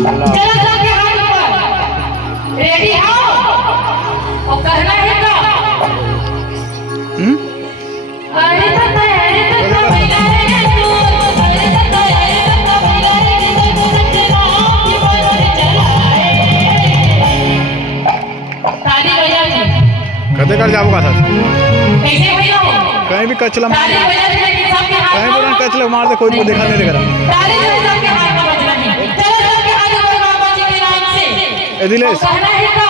चलो सबके हाथ ऊपर, रेडी आओ और कहना है का अरे तत्ता मिला रे तू, अरे तत्ता मिला रे तू, रचना की बोल चलाए। ताली बजा जी कदे कर जाबो का था कैसे भैया हो कहीं भी कचला मार ताली बजा जी लेकिन सबके हाथ कहीं भी कचला मार दे कोई देखा नहीं देगा ताली सबके हाथ में बजना है। चलो सबके हाथ ऊपर बाबा जी के नाम से ए दिलेश कहना है का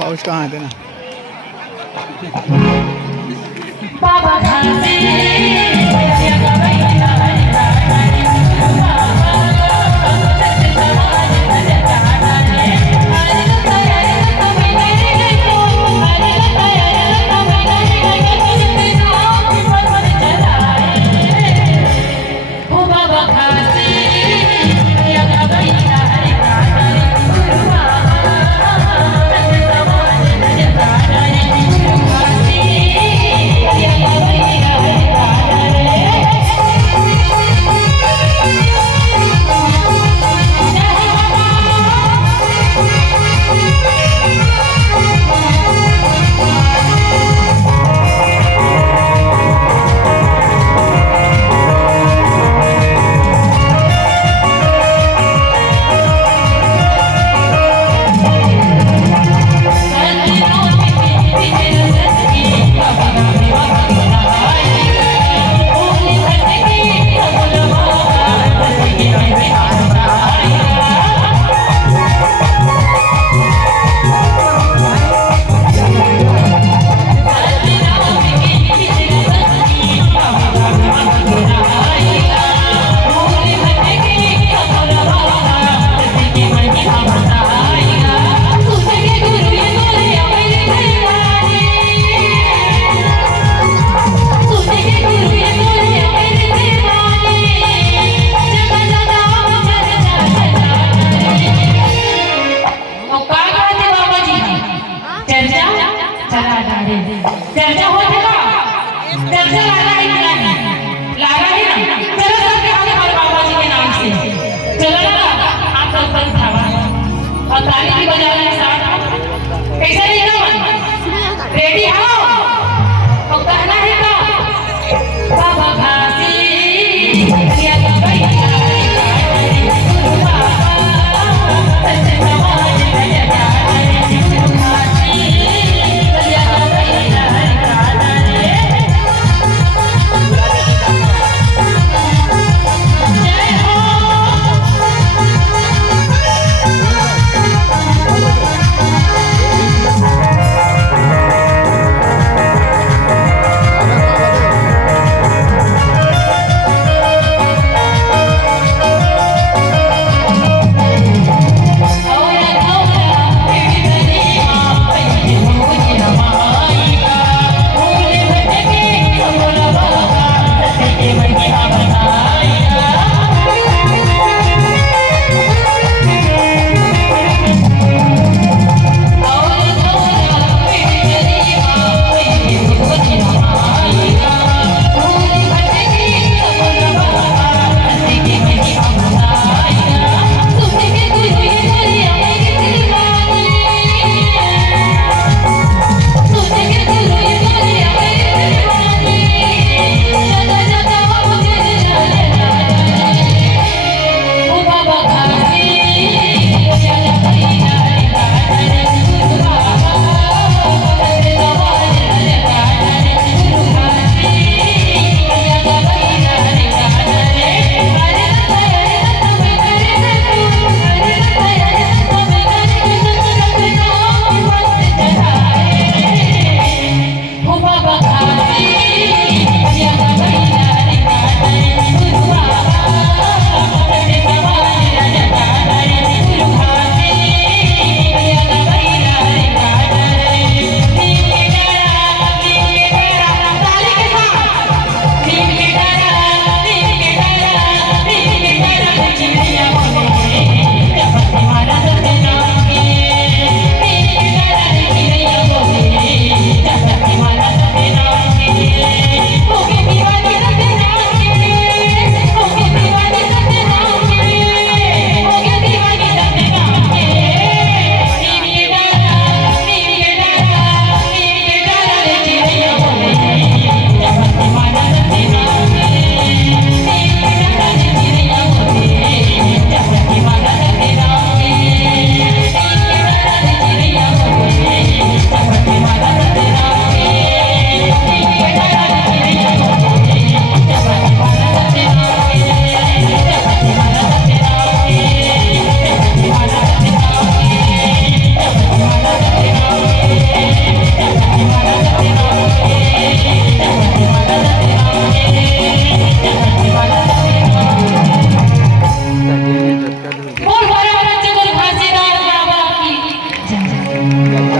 पाउच कहाँ है तेना बाबा धाम से